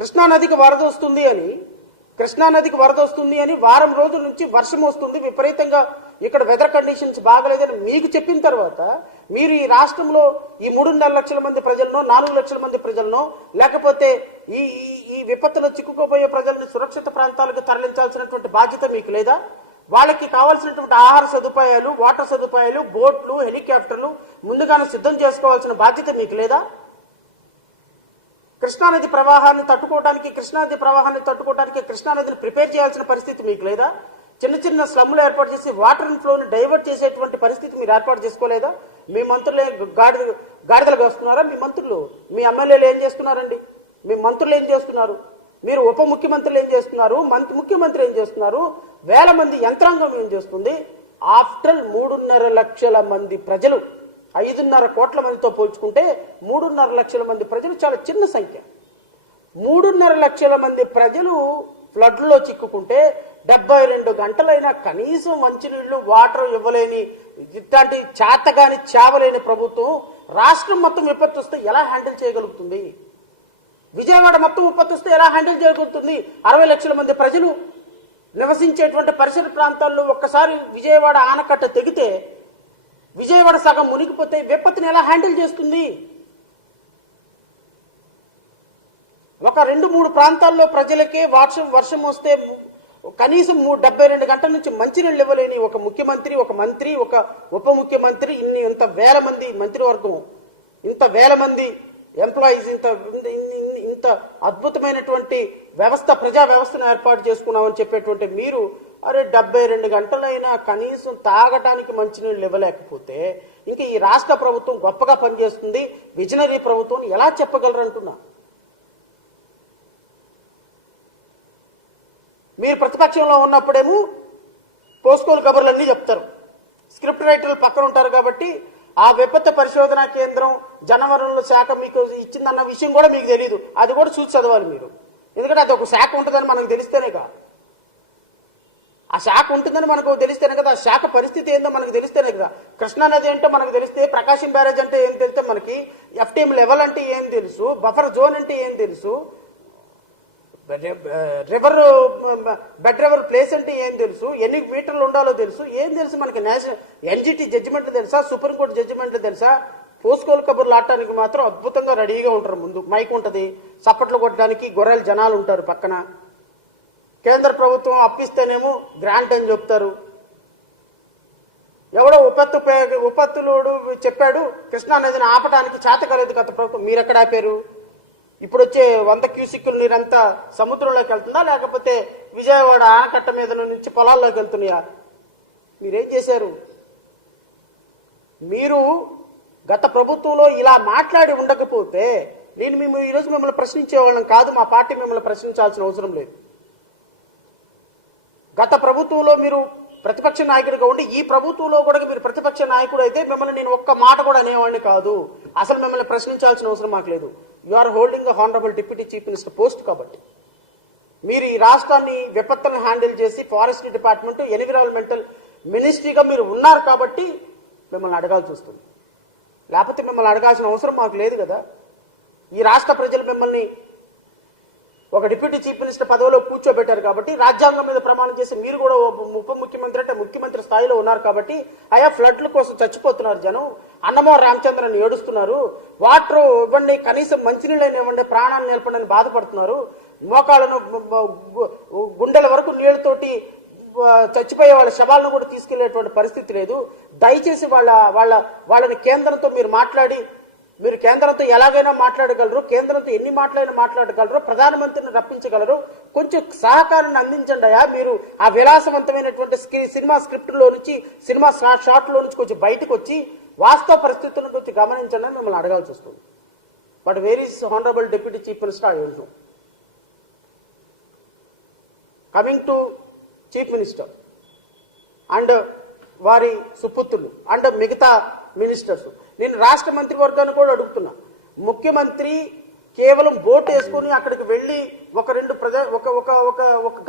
కృష్ణానదికి వరద వస్తుంది అని వారం రోజుల నుంచి వర్షం వస్తుంది విపరీతంగా, ఇక్కడ వెదర్ కండిషన్స్ బాగలేదని మీకు చెప్పిన తర్వాత మీరు ఈ రాష్ట్రంలో ఈ 3.5 లక్షల మంది ప్రజలను, 4 లక్షల మంది ప్రజలను, లేకపోతే ఈ ఈ విపత్తులో చిక్కుకోబోయే ప్రజల్ని సురక్షిత ప్రాంతాలకు తరలించాల్సినటువంటి బాధ్యత మీకు లేదా? వాళ్ళకి కావాల్సినటువంటి ఆహార సదుపాయాలు, వాటర్ సదుపాయాలు, బోట్లు, హెలికాప్టర్లు ముందుగానే సిద్ధం చేసుకోవాల్సిన బాధ్యత మీకు లేదా? కృష్ణానది ప్రవాహాన్ని తట్టుకోవడానికి కృష్ణానదిని ప్రిపేర్ చేయాల్సిన పరిస్థితి మీకు లేదా? చిన్న చిన్న స్లమ్లు ఏర్పాటు చేసి వాటర్ ఫ్లోని డైవర్ట్ చేసేటువంటి పరిస్థితి మీరు ఏర్పాటు చేసుకోలేదా? మీ మంత్రులే గాడిదలుగా వస్తున్నారా? మీ మంత్రులు, మీ ఎమ్మెల్యేలు ఏం చేస్తున్నారండి? మీ మంత్రులు ఏం చేస్తున్నారు? మీరు ఉప ముఖ్యమంత్రులు ఏం చేస్తున్నారు? ముఖ్యమంత్రి ఏం చేస్తున్నారు? వేల మంది యంత్రాంగం ఏం చేస్తుంది? ఆఫ్టర్ 3.5 లక్షల మంది ప్రజలు, 5.5 కోట్ల మందితో పోల్చుకుంటే 3.5 లక్షల మంది ప్రజలు చాలా చిన్న సంఖ్య. 3.5 లక్షల మంది ప్రజలు ఫ్లడ్లో చిక్కుకుంటే 72 గంటలైనా కనీసం మంచినీళ్లు, వాటర్ ఇవ్వలేని, ఇట్లాంటి చేతగాని చావలేని ప్రభుత్వం రాష్ట్రం మొత్తం విపత్తు వస్తే ఎలా హ్యాండిల్ చేయగలుగుతుంది? విజయవాడ మొత్తం విపత్తు వస్తే ఎలా హ్యాండిల్ చేయగలుగుతుంది? 60 లక్షల మంది ప్రజలు నివసించేటువంటి పరిసర ప్రాంతాల్లో ఒక్కసారి విజయవాడ ఆనకట్ట తెగితే, విజయవాడ సగం మునిగిపోతే విపత్తుని ఎలా హ్యాండిల్ చేస్తుంది? ఒక 2-3 ప్రాంతాల్లో ప్రజలకే వర్షం వస్తే కనీసం 72 గంటల నుంచి మంచినీళ్ళు ఇవ్వలేని ఒక ముఖ్యమంత్రి, ఒక మంత్రి, ఒక ఉప ముఖ్యమంత్రి, ఇంత వేల మంది మంత్రివర్గం, ఇంత వేల మంది ఎంప్లాయీస్, ఇంత అద్భుతమైనటువంటి వ్యవస్థ, ప్రజా వ్యవస్థను ఏర్పాటు చేసుకున్నామని చెప్పేటువంటి మీరు, అరే 72 గంటలైనా కనీసం తాగటానికి మంచినీళ్ళు ఇవ్వలేకపోతే ఇంకా ఈ రాష్ట్ర ప్రభుత్వం గొప్పగా పనిచేస్తుంది, విజనరీ ప్రభుత్వం ఎలా చెప్పగలరు అంటున్నా. మీరు ప్రతిపక్షంలో ఉన్నప్పుడేమో పోస్కోలు కబుర్లన్నీ చెప్తారు, స్క్రిప్ట్ రైటర్లు పక్కన ఉంటారు కాబట్టి ఆ విపత్తు పరిశోధనా కేంద్రం జనవరుల శాఖ మీకు ఇచ్చిందన్న విషయం కూడా మీకు తెలియదు. అది కూడా చూసి చదవాలి మీరు, ఎందుకంటే అది ఒక శాఖ ఉంటుందని మనకు తెలిస్తేనే కదా, ఆ శాఖ ఉంటుందని మనకు తెలిస్తేనే కదా, ఆ శాఖ పరిస్థితి ఏందో మనకు తెలిస్తేనే కదా. కృష్ణానది అంటే మనకు తెలిస్తే, ప్రకాశం బ్యారేజ్ అంటే ఏం తెలిస్తే మనకి, ఎఫ్టీఎం లెవెల్ అంటే ఏం తెలుసు, బఫర్ జోన్ అంటే ఏం తెలుసు, బెడ్ రివర్ ప్లేస్ అంటే ఏం తెలుసు, ఎన్ని మీటర్లు ఉండాలో తెలుసు, ఏం తెలుసు మనకి? నేషనల్ ఎన్జిటి జడ్జిమెంట్లు తెలుసా, సుప్రీంకోర్టు జడ్జిమెంట్లు తెలుసా? పోస్కోలు కబుర్లు ఆడటానికి మాత్రం అద్భుతంగా రెడీగా ఉంటారు. ముందు మైక్ ఉంటుంది, చప్పట్లు కొట్టడానికి గొర్రెలు జనాలు ఉంటారు పక్కన. కేంద్ర ప్రభుత్వం అప్పిస్తేనేమో గ్రాంట్ అని చెప్తారు. ఎవడో ఉపత్తులోడు చెప్పాడు కృష్ణానదిని ఆపడానికి చేతకలేదు గత ప్రభుత్వం, మీరెక్కడ ఆపారు? ఇప్పుడు వచ్చే 100 క్యూసిక్కుల నీరంతా సముద్రంలోకి వెళ్తుందా, లేకపోతే విజయవాడ ఆనకట్ట మీద నుంచి పొలాల్లోకి వెళ్తున్నాయా? మీరేం చేశారు? మీరు గత ప్రభుత్వంలో ఇలా మాట్లాడి ఉండకపోతే మేము ఈరోజు మిమ్మల్ని ప్రశ్నించేవాళ్ళం కాదు, మా పార్టీ మిమ్మల్ని ప్రశ్నించాల్సిన అవసరం లేదు. గత ప్రభుత్వంలో మీరు ప్రతిపక్ష నాయకుడిగా ఉండి ఈ ప్రభుత్వంలో కూడా మీరు ప్రతిపక్ష నాయకుడు అయితే మిమ్మల్ని నేను ఒక్క మాట కూడా అనేవాడిని కాదు, అసలు మిమ్మల్ని ప్రశ్నించాల్సిన అవసరం మాకు లేదు. You are holding honourable deputy chief minister post కాబట్టి మీరు ఈ రాష్ట్రాన్ని విపత్తులను హ్యాండిల్ చేసి ఫారెస్ట్ డిపార్ట్మెంట్, ఎన్విరాన్మెంటల్ మినిస్ట్రీగా మీరు ఉన్నారు కాబట్టి మిమ్మల్ని అడగాల్సి వస్తుంది, లేకపోతే మిమ్మల్ని అడగాల్సిన అవసరం మాకు లేదు కదా. ఈ రాష్ట్ర ప్రజలు మిమ్మల్ని ఒక డిప్యూటీ చీఫ్ మినిస్టర్ పదవిలో కూర్చోబెట్టారు కాబట్టి, రాజ్యాంగం మీద ప్రమాణం చేసి మీరు కూడా ఉప ముఖ్యమంత్రి అంటే ముఖ్యమంత్రి స్థాయిలో ఉన్నారు కాబట్టి, అయా ఫ్లడ్ల కోసం చచ్చిపోతున్నారు జనం, అన్నమో రామచంద్రని ఏడుస్తున్నారు, వాటర్ ఇవ్వండి, కనీసం మంచినీళ్ళని ఇవ్వండి, ప్రాణాలు నిలపండి బాధపడుతున్నారు, మోకాళ్ళను గుండెల వరకు నీళ్లతోటి చచ్చిపోయే వాళ్ళ శవాలను కూడా తీసుకెళ్లేటువంటి పరిస్థితి లేదు. దయచేసి వాళ్ళని కేంద్రంతో మీరు మాట్లాడి, మీరు కేంద్రంతో ఎలాగైనా మాట్లాడగలరు, కేంద్రంతో ఎన్ని మాటలైనా మాట్లాడగలరు, ప్రధానమంత్రిని రప్పించగలరు, కొంచెం సహకారాన్ని అందించండి అయ్యా. మీరు ఆ విలాసవంతమైనటువంటి సినిమా స్క్రిప్ట్ లో నుంచి, సినిమా షాట్ లో నుంచి కొంచెం బయటకు వచ్చి వాస్తవ పరిస్థితులను కొంచెం గమనించండి అని మిమ్మల్ని అడగాల్సి వస్తుంది. But where is honourable deputy chief minister? I don't know. Coming to chief minister and వారి సుపుత్రులు అండ్ మిగతా మినిస్టర్స్, నేను రాష్ట్ర మంత్రివర్గాన్ని కూడా అడుగుతున్నా. ముఖ్యమంత్రి కేవలం బోట్ వేసుకుని అక్కడికి వెళ్లి ఒక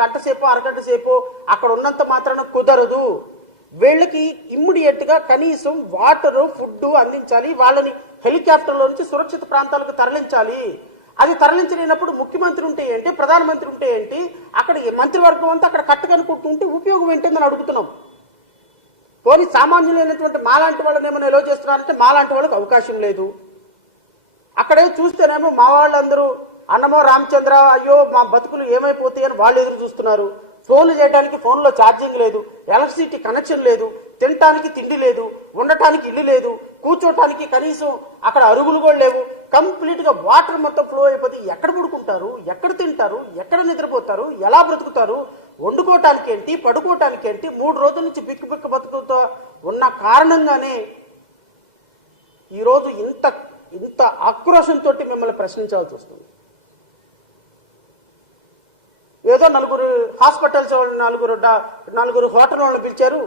గంట సేపు, అరగంట సేపు అక్కడ ఉన్నంత మాత్రాన కుదరదు. వీళ్ళకి ఇమ్మీడియట్ గా కనీసం వాటర్, ఫుడ్ అందించాలి, వాళ్ళని హెలికాప్టర్లో నుంచి సురక్షిత ప్రాంతాలకు తరలించాలి. అది తరలించలేనప్పుడు ముఖ్యమంత్రి ఉంటే ఏంటి, ప్రధానమంత్రి ఉంటే ఏంటి, అక్కడ మంత్రివర్గం అంతా అక్కడ కట్టకనుకుంటుంటే ఉపయోగం ఏంటని అడుగుతున్నాం. పోనీ సామాన్యులైనటువంటి మాలాంటి వాళ్ళని ఏమైనా ఎలా చేస్తున్నారంటే మాలాంటి వాళ్ళకి అవకాశం లేదు. అక్కడే చూస్తేనేమో మా వాళ్ళందరూ అన్నమో రామచంద్ర అయ్యో మా బతుకులు ఏమైపోతాయి అని వాళ్ళు ఎదురు చూస్తున్నారు. ఫోన్లు చేయడానికి ఫోన్లో ఛార్జింగ్ లేదు, ఎలక్ట్రిసిటీ కనెక్షన్ లేదు, తినటానికి తిండి లేదు, ఉండటానికి ఇల్లు లేదు, కూర్చోటానికి కనీసం అక్కడ అరుగులు కూడా లేవు. కంప్లీట్ గా వాటర్ మొత్తం ఫ్లో అయిపోతే ఎక్కడ పడుకుంటారు, ఎక్కడ తింటారు, ఎక్కడ నిద్రపోతారు, ఎలా బ్రతుకుతారు, వండుకోవటానికి ఏంటి, పడుకోవటానికి ఏంటి, 3 రోజుల నుంచి బిక్కు బిక్కు బతుకుతో ఉన్న కారణంగానే ఈరోజు ఇంత ఆక్రోశంతో మిమ్మల్ని ప్రశ్నించాల్సి వస్తుంది. ఏదో నలుగురు హాస్పిటల్స్ నలుగురు హోటల్ వాళ్ళని పిలిచారు,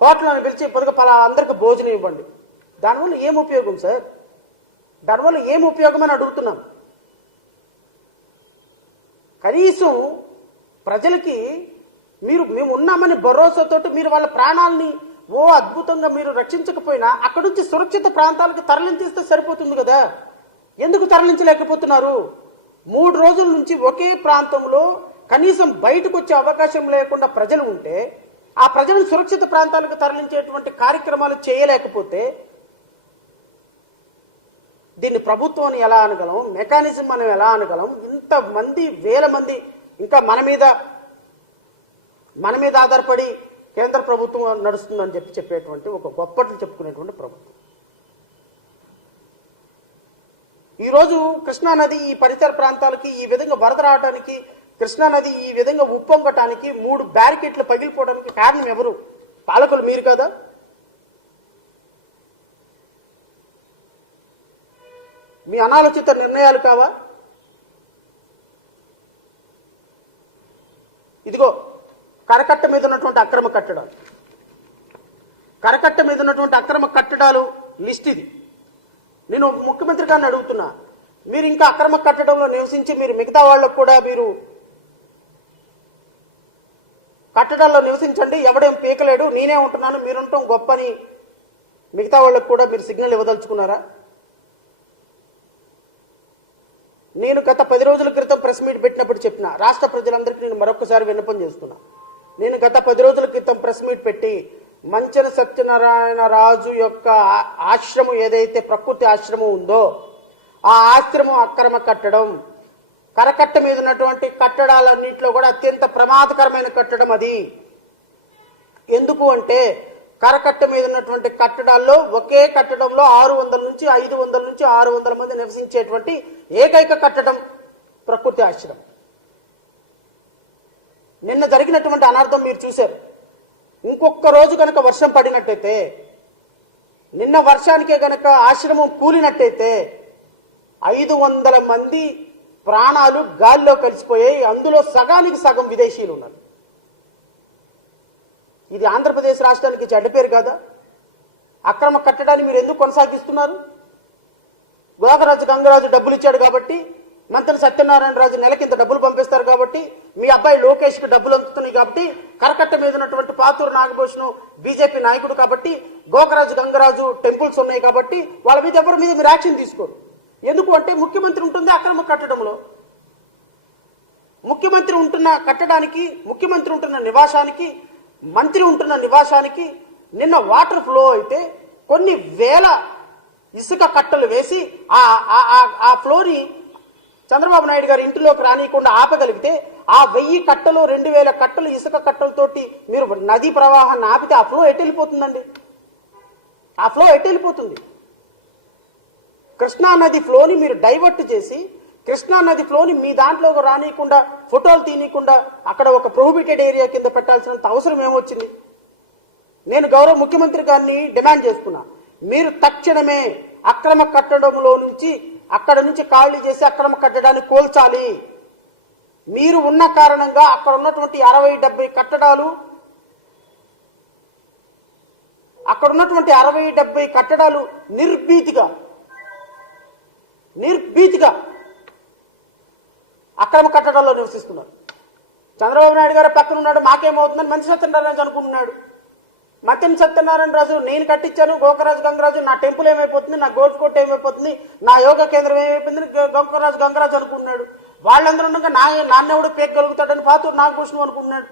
హోటల్ వాళ్ళని పిలిచి పొద్దుగా అందరికి భోజనం ఇవ్వండి. దానివల్ల ఏం ఉపయోగం సార్? దానివల్ల ఏం ఉపయోగం అని అడుగుతున్నాం. కనీసం ప్రజలకి మేము ఉన్నామని భరోసాతోటి మీరు వాళ్ళ ప్రాణాలని అద్భుతంగా మీరు రక్షించకపోయినా అక్కడి నుంచి సురక్షిత ప్రాంతాలకు తరలించిస్తే సరిపోతుంది కదా. ఎందుకు తరలించలేకపోతున్నారు? 3 రోజుల నుంచి ఒకే ప్రాంతంలో కనీసం బయటకు వచ్చే అవకాశం లేకుండా ప్రజలు ఉంటే ఆ ప్రజలను సురక్షిత ప్రాంతాలకు తరలించేటువంటి కార్యక్రమాలు చేయలేకపోతే దీన్ని ప్రభుత్వం అని ఎలా అనగలం? మెకానిజం మనం ఎలా అనగలం? ఇంతమంది వేల మంది ఇంకా మన మీద ఆధారపడి కేంద్ర ప్రభుత్వం నడుస్తుందని చెప్పేటువంటి ఒక గొప్పట్లు చెప్పుకునేటువంటి ప్రభుత్వం. ఈరోజు కృష్ణానది ఈ పరిసర ప్రాంతాలకి ఈ విధంగా వరద రావడానికి, కృష్ణానది ఈ విధంగా ఉప్పొంగటానికి 3 బ్యారికేట్లు పగిలిపోవడానికి కారణం ఎవరు? పాలకులు మీరు కదా. మీ అనాలోచిత నిర్ణయాలు కావా? ఇదిగో కరకట్ట మీద ఉన్నటువంటి అక్రమ కట్టడాలు, కరకట్ట మీద ఉన్నటువంటి అక్రమ కట్టడాలు లిస్ట్ ఇది. నేను ముఖ్యమంత్రి గారిని అడుగుతున్నా, మీరు ఇంకా అక్రమ కట్టడంలో నివసించి మీరు మిగతా వాళ్ళకు కూడా మీరు కట్టడాల్లో నివసించండి, ఎవడేం పీకలేడు, నేనే ఉంటున్నాను, మీరుంటాం గొప్పని మిగతా వాళ్ళకు కూడా మీరు సిగ్నల్ ఇవ్వదలుచుకున్నారా? నేను గత 10 రోజుల క్రితం ప్రెస్ మీట్ పెట్టినప్పుడు చెప్పిన రాష్ట్ర ప్రజలందరికీ నేను మరొకసారి విన్నపం చేస్తున్నా. నేను గత 10 రోజుల క్రితం ప్రెస్ మీట్ పెట్టి మంచన సత్యనారాయణ రాజు యొక్క ఆశ్రమం ఏదైతే ప్రకృతి ఆశ్రమం ఉందో ఆ ఆశ్రమం అక్రమ కట్టడం, కరకట్ట మీద ఉన్నటువంటి కట్టడాలన్నింటిలో కూడా అత్యంత ప్రమాదకరమైన కట్టడం అది. ఎందుకు అంటే కరకట్ట మీద ఉన్నటువంటి కట్టడాల్లో ఒకే కట్టడంలో 600 నుంచి 500 నుంచి 600 మంది నివసించేటువంటి ఏకైక కట్టడం ప్రకృతి ఆశ్రమం. నిన్న జరిగినటువంటి అనర్థం మీరు చూశారు. ఇంకొక రోజు కనుక వర్షం పడినట్టయితే, నిన్న వర్షానికే గనక ఆశ్రమం కూలినట్టయితే 500 మంది ప్రాణాలు గాలిలో కలిసిపోయాయి. అందులో సగానికి సగం విదేశీయులు ఉన్నారు. ఇది ఆంధ్రప్రదేశ్ రాష్ట్రానికి చెడ్డ పేరు కాదా? అక్రమ కట్టడాన్ని మీరు ఎందుకు కొనసాగిస్తున్నారు? గోకరాజు గంగరాజు డబ్బులు ఇచ్చాడు కాబట్టి, మంత్రి సత్యనారాయణ రాజు నెలకింత డబ్బులు పంపిస్తారు కాబట్టి, మీ అబ్బాయి లోకేష్ కి డబ్బులు అందుతున్నాయి కాబట్టి, కరకట్ట మీద ఉన్నటువంటి పాతూరు నాగభూషణం బీజేపీ నాయకుడు కాబట్టి, గోకరాజు గంగరాజు టెంపుల్స్ ఉన్నాయి కాబట్టి వాళ్ళ మీద ఎవరి మీద మీరు యాక్షన్ తీసుకోరు. ఎందుకు అంటే ముఖ్యమంత్రి ఉంటుంది అక్రమ కట్టడంలో. ముఖ్యమంత్రి ఉంటున్న కట్టడానికి, ముఖ్యమంత్రి ఉంటున్న నివాసానికి, మంత్రి ఉంటున్న నివాసానికి నిన్న వాటర్ ఫ్లో అయితే కొన్ని వేల ఇసుక కట్టలు వేసి ఆ ఫ్లోని చంద్రబాబు నాయుడు గారి ఇంటిలోకి రానియకుండా ఆపగలిగితే ఆ 1000 కట్టలు 2000 కట్టలు ఇసుక కట్టలతోటి మీరు నదీ ప్రవాహాన్ని ఆపితే ఆ ఫ్లో ఎటు వెళ్ళిపోతుందండి? ఆ ఫ్లో ఎటు వెళ్ళిపోతుంది? కృష్ణా నది ఫ్లోని మీరు డైవర్ట్ చేసి కృష్ణా నది ఫ్లోని మీ దాంట్లో రానియకుండా, ఫోటోలు తీయకుండా అక్కడ ఒక ప్రొహిబిటెడ్ ఏరియా కింద పెట్టాల్సినంత అవసరం ఏమొచ్చింది? నేను గౌరవ ముఖ్యమంత్రి గారిని డిమాండ్ చేస్తున్నా, మీరు తక్షణమే అక్రమ కట్టడంలో నుంచి అక్కడ నుంచి ఖాళీ చేసి అక్రమ కట్టడాన్ని కోల్చాలి. మీరు ఉన్న కారణంగా అక్కడ ఉన్నటువంటి 60-70 కట్టడాలు, అక్కడ ఉన్నటువంటి 60-70 కట్టడాలు నిర్భీతిగా అక్రమ కట్టడాల్లో నివసిస్తున్నారు. చంద్రబాబు నాయుడు గారు పక్కన ఉన్నాడు, మాకేమవుతుందని మంచి సత్యనారాయణ అనుకుంటున్నాడు. మత్తిన సత్యనారాయణ రాజు నేను కట్టించాను, గోకరాజు గంగరాజు నా టెంపుల్ ఏమైపోతుంది, నా గోల్ఫ్ కోర్ట్ ఏమైపోతుంది, నా యోగా కేంద్రం ఏమైపోతుంది, గోకరాజు గంగరాజు అనుకున్నాడు. వాళ్ళందరూ ఉండగా నాన్నెవడు పేకగలుగుతాడని పాతూరు నాగభూషణం అనుకున్నాడు.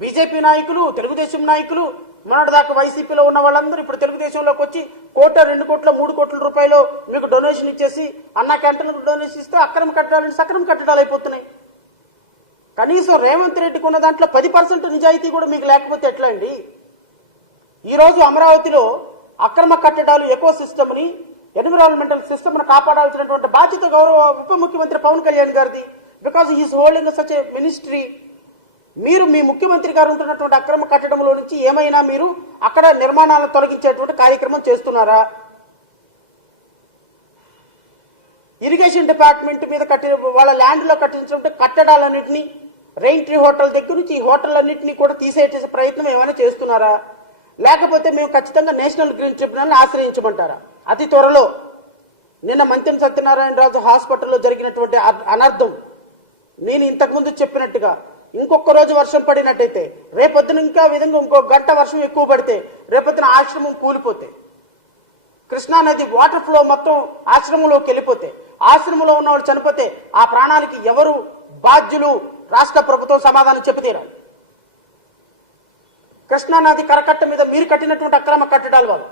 బీజేపీ నాయకులు, తెలుగుదేశం నాయకులు, మొన్నటిదాకా వైసీపీలో ఉన్న వాళ్ళందరూ ఇప్పుడు తెలుగుదేశంలోకి వచ్చి 1 కోటి 2 కోట్ల 3 కోట్ల రూపాయలు మీకు డొనేషన్ ఇచ్చేసి అన్నా క్యాంటీన్లకు డొనేషన్ ఇస్తే అక్రమ కట్టడాలు సక్రమ కట్టడాలు అయిపోతున్నాయి. కనీసం రేవంత్ రెడ్డికి ఉన్న దాంట్లో 10% నిజాయితీ కూడా మీకు లేకపోతే ఎట్లా అండి? ఈరోజు అమరావతిలో అక్రమ కట్టడాలు ఎకో సిస్టమ్ని, ఎన్విరాన్మెంటల్ సిస్టమ్ను కాపాడాల్సినటువంటి బాధ్యత గౌరవ ఉప ముఖ్యమంత్రి పవన్ కళ్యాణ్ గారిది. Because he's holding such a ministry. మీరు మీ ముఖ్యమంత్రి గారు ఉంటున్నటువంటి అక్రమ కట్టడంలో నుంచి ఏమైనా మీరు అక్కడ నిర్మాణాలను తొలగించేటువంటి కార్యక్రమం చేస్తున్నారా? ఇరిగేషన్ డిపార్ట్మెంట్ మీద వాళ్ళ ల్యాండ్ లో కట్టించినటువంటి కట్టడాలన్నింటినీ, రెయిన్ ట్రీ హోటల్ దగ్గర నుంచి ఈ హోటల్ అన్నింటినీ కూడా తీసేసే ప్రయత్నం ఏమైనా చేస్తున్నారా? లేకపోతే మేము ఖచ్చితంగా నేషనల్ గ్రీన్ ట్రిబ్యునల్ ఆశ్రయించమంటారా? అతి త్వరలో నిన్న మంత్రి సత్యనారాయణ రాజు హాస్పిటల్లో జరిగినటువంటి అనర్థం, నేను ఇంతకుముందు చెప్పినట్టుగా ఇంకొక రోజు వర్షం పడినట్టయితే, రేపొద్దున ఇంకా విధంగా ఇంకో గంట వర్షం ఎక్కువ పడితే రేపొద్దున ఆశ్రమం కూలిపోతే, కృష్ణానది వాటర్ ఫ్లో మొత్తం ఆశ్రమంలోకి వెళ్ళిపోతే, ఆశ్రమంలో ఉన్నవాడు చనిపోతే ఆ ప్రాణాలకి ఎవరు బాధ్యులు? రాష్ట్ర ప్రభుత్వం సమాధానం చెప్పితీరాలి. కృష్ణానది కరకట్ట మీద మీరు కట్టినటువంటి అక్రమ కట్టడాల వల్ల,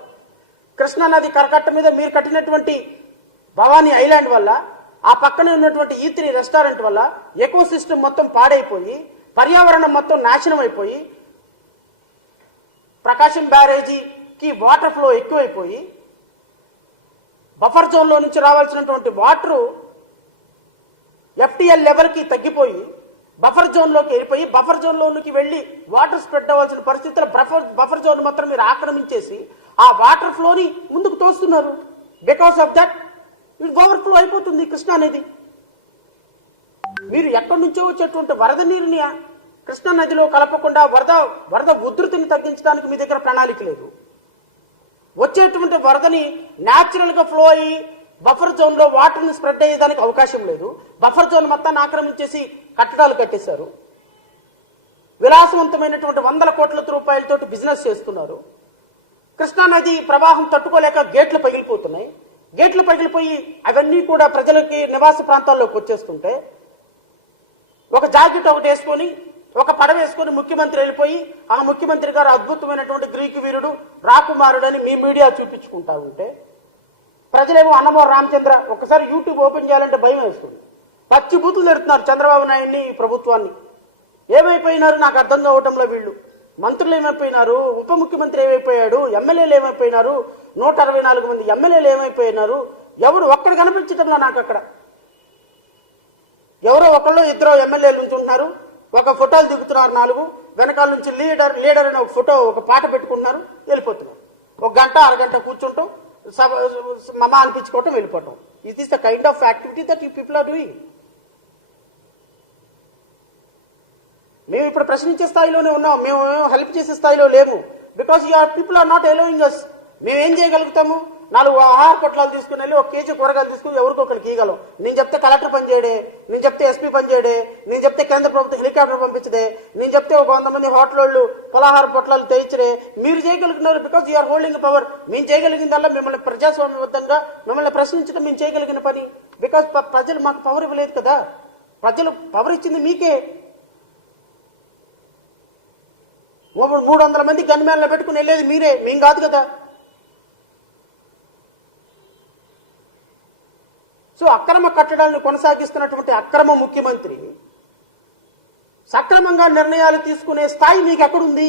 కృష్ణానది కరకట్ట మీద మీరు కట్టినటువంటి భవానీ ఐలాండ్ వల్ల, ఆ పక్కనే ఉన్నటువంటి E3 రెస్టారెంట్ వల్ల ఎకో సిస్టమ్ మొత్తం పాడైపోయి, పర్యావరణం మొత్తం నాశనం అయిపోయి, ప్రకాశం బ్యారేజీకి వాటర్ ఫ్లో ఎక్కువైపోయి, బఫర్ జోన్లో నుంచి రావాల్సినటువంటి వాటరు FTL లెవెల్కి తగ్గిపోయి బఫర్ జోన్లోకి వెళ్ళిపోయి, బఫర్ జోన్లోకి వెళ్ళి వాటర్ స్ప్రెడ్ అవ్వాల్సిన పరిస్థితుల్లో బఫర్ జోన్ మాత్రం మీరు ఆక్రమించేసి ఆ వాటర్ ఫ్లోని ముందుకు తోస్తున్నారు. Because of that it overflow అయిపోతుంది కృష్ణా నది. మీరు ఎక్కడి నుంచో వచ్చేటువంటి వరద నీరుని కృష్ణా నదిలో కలపకుండా వరద ఉధృతిని తగ్గించడానికి మీ దగ్గర ప్రణాళిక లేదు. వచ్చేటువంటి వరదని న్యాచురల్ గా ఫ్లో అయ్యి బఫర్ జోన్ లో వాటర్ ని స్ప్రెడ్ అయ్యేదానికి అవకాశం లేదు. బఫర్ జోన్ మొత్తాన్ని ఆక్రమించేసి కట్టడాలు కట్టేశారు. విలాసవంతమైనటువంటి 100 కోట్ల రూపాయలతోటి బిజినెస్ చేస్తున్నారు. కృష్ణా నది ప్రవాహం తట్టుకోలేక గేట్లు పగిలిపోతున్నాయి. గేట్లు పగిలిపోయి అవన్నీ కూడా ప్రజలకి నివాస ప్రాంతాల్లోకి వచ్చేస్తుంటే, ఒక జాకెట్ ఒకటి వేసుకొని, ఒక పడవ వేసుకొని ముఖ్యమంత్రి వెళ్ళిపోయి, ఆ ముఖ్యమంత్రి గారు అద్భుతమైనటువంటి గ్రీకు వీరుడు, రాకుమారుడు అని మీ మీడియా చూపించుకుంటా ఉంటే, ప్రజలేమో అన్నమో రామచంద్ర ఒకసారి యూట్యూబ్ ఓపెన్ చేయాలంటే భయం వేస్తుంది. పచ్చి బూతులు తిడుతున్నారు చంద్రబాబు నాయుడిని, ఈ ప్రభుత్వాన్ని. ఏమైపోయినారు నాకు అర్థం కావటంలో వీళ్ళు. మంత్రులు ఏమైపోయినారు, ఉప ముఖ్యమంత్రి ఏమైపోయాడు, ఎమ్మెల్యేలు ఏమైపోయినారు, 164 మంది ఎమ్మెల్యేలు ఏమైపోయినారు, ఎవరు ఒక్కడు కనిపించటంలా నాకు అక్కడ. ఎవరో ఒకళ్ళు ఇద్దరు ఎమ్మెల్యేలు ఉంటున్నారు, ఒక ఫోటోలు దిగుతున్నారు 4, వెనకాల నుంచి లీడర్ అనే ఒక ఫోటో, ఒక పాట పెట్టుకుంటున్నారు, వెళ్ళిపోతున్నారు. 1 గంట అరగంట కూర్చుంటాం, మమా అనిపించుకోవటం, వెళ్ళిపోవటం. It is the kind of activity that you people are doing. మేము ఇప్పుడు ప్రశ్నించే స్థాయిలోనే ఉన్నాం, మేము హెల్ప్ చేసే స్థాయిలో లేము. Because your people are not allowing us. మేము ఏం చేయగలుగుతాము? 4 ఆహార పొట్లాలు తీసుకుని వెళ్ళి 1 కేజీ కూరగాయలు తీసుకుని ఎవరికొకరికి ఇవ్వగలం. నేను చెప్తే కలెక్టర్ పనిచేయడే, నేను చెప్తే SP పనిచేయడే, నేను చెప్తే కేంద్ర ప్రభుత్వం హెలికాప్టర్ పంపించదే, నేను చెప్తే ఒక 100 మంది హోటల్ వాళ్ళు పలహార పొట్లాలు తెచ్చరే. మీరు చేయగలుగుతున్నారు బికాస్ యూఆర్ హోల్డింగ్ పవర్. మేము చేయగలిగిందల్లా మిమ్మల్ని ప్రజాస్వామ్యబద్ధంగా మిమ్మల్ని ప్రశ్నించడం మేము చేయగలిగిన పని. బికాస్ ప్రజలు మాకు పవర్ ఇవ్వలేదు కదా. ప్రజలు పవర్ ఇచ్చింది మీకే. 300 మంది గన్మ్యాన్లు పెట్టుకుని వెళ్ళేది మీరే, మేం కాదు కదా. సో అక్రమ కట్టడాలను కొనసాగిస్తున్నటువంటి అక్రమ ముఖ్యమంత్రి సక్రమంగా నిర్ణయాలు తీసుకునే స్థాయి మీకు ఎక్కడుంది?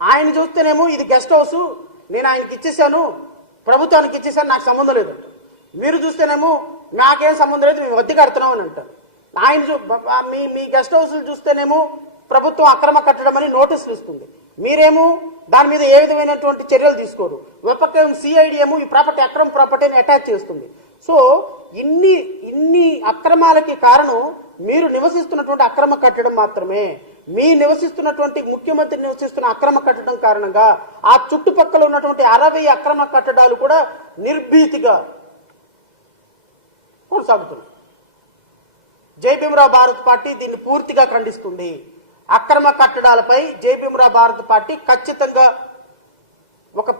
ఆయన చూస్తేనేమో ఇది గెస్ట్ హౌస్, నేను ఆయనకి ఇచ్చేసాను, ప్రభుత్వానికి ఇచ్చేసాను, నాకు సంబంధం లేదు. మీరు చూస్తేనేమో నాకేం సంబంధం లేదు, మేము వద్దె కడుతున్నాం అని అంటారు. ఆయన మీ గెస్ట్ హౌస్లు చూస్తేనేమో ప్రభుత్వం అక్రమ కట్టడం అని నోటీసులు ఇస్తుంది, మీరేమో దాని మీద ఏ విధమైనటువంటి చర్యలు తీసుకోరు. ఒక పక్క CID ఏమో ఈ ప్రాపర్టీ అక్రమ ప్రాపర్టీని అటాచ్ చేస్తుంది. సో ఇన్ని అక్రమాలకి కారణం మీరు నివసిస్తున్నటువంటి అక్రమ కట్టడం మాత్రమే. మీ నివసిస్తున్నటువంటి ముఖ్యమంత్రి నివసిస్తున్న అక్రమ కట్టడం కారణంగా ఆ చుట్టుపక్కల ఉన్నటువంటి 60 అక్రమ కట్టడాలు కూడా నిర్భీతిగా కొనసాగుతున్నాయి. జై భీమరావు భారత్ పార్టీ దీన్ని పూర్తిగా ఖండిస్తుంది. అక్రమ కట్టడాలపై జై భీమరావు భారత్ పార్టీ ఖచ్చితంగా ఒక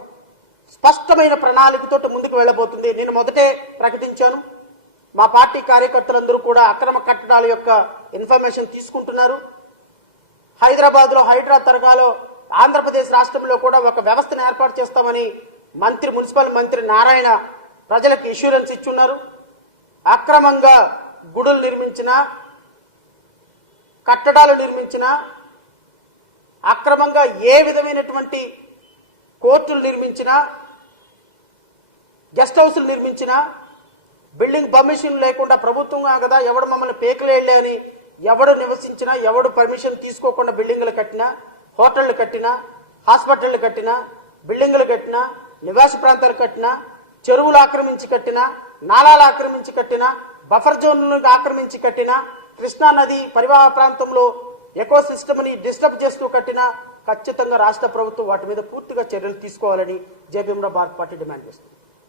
స్పష్టమైన ప్రణాళికతో ముందుకు వెళ్ళబోతుంది. నేను మొదటే ప్రకటించాను, మా పార్టీ కార్యకర్తలందరూ కూడా అక్రమ కట్టడాల యొక్క ఇన్ఫర్మేషన్ తీసుకుంటున్నారు. హైదరాబాద్ లో హైడ్రా తరగాలో ఆంధ్రప్రదేశ్ రాష్ట్రంలో కూడా ఒక వ్యవస్థను ఏర్పాటు చేస్తామని మున్సిపల్ మంత్రి నారాయణ ప్రజలకు ఇష్యూరెన్స్ ఇచ్చున్నారు. అక్రమంగా గుడులు నిర్మించిన, కట్టడాలు నిర్మించిన, అక్రమంగా ఏ విధమైనటువంటి కోర్టులు నిర్మించిన, గెస్ట్ హౌస్లు నిర్మించిన, బిల్డింగ్ పర్మిషన్ లేకుండా ప్రభుత్వంగా కదా ఎవడు మమ్మల్ని పేకలేళ్లే అని ఎవడు నివసించినా, ఎవడు పర్మిషన్ తీసుకోకుండా బిల్డింగులు కట్టినా, హోటళ్లు కట్టినా, హాస్పిటళ్లు కట్టినా, బిల్డింగులు కట్టినా, నివాస ప్రాంతాలు కట్టినా, చెరువులు ఆక్రమించి కట్టినా, నాలాలు ఆక్రమించి కట్టినా, బఫర్ జోన్లను ఆక్రమించి కట్టినా, కృష్ణా నది పరివాహ ప్రాంతంలో ఎకో సిస్టమ్ ని డిస్టర్బ్ చేస్తూ కట్టినా ఖచ్చితంగా రాష్ట్ర ప్రభుత్వం వాటి మీద పూర్తిగా చర్యలు తీసుకోవాలని జై భీమరావు భారత్ పార్టీ డిమాండ్ చేస్తుంది.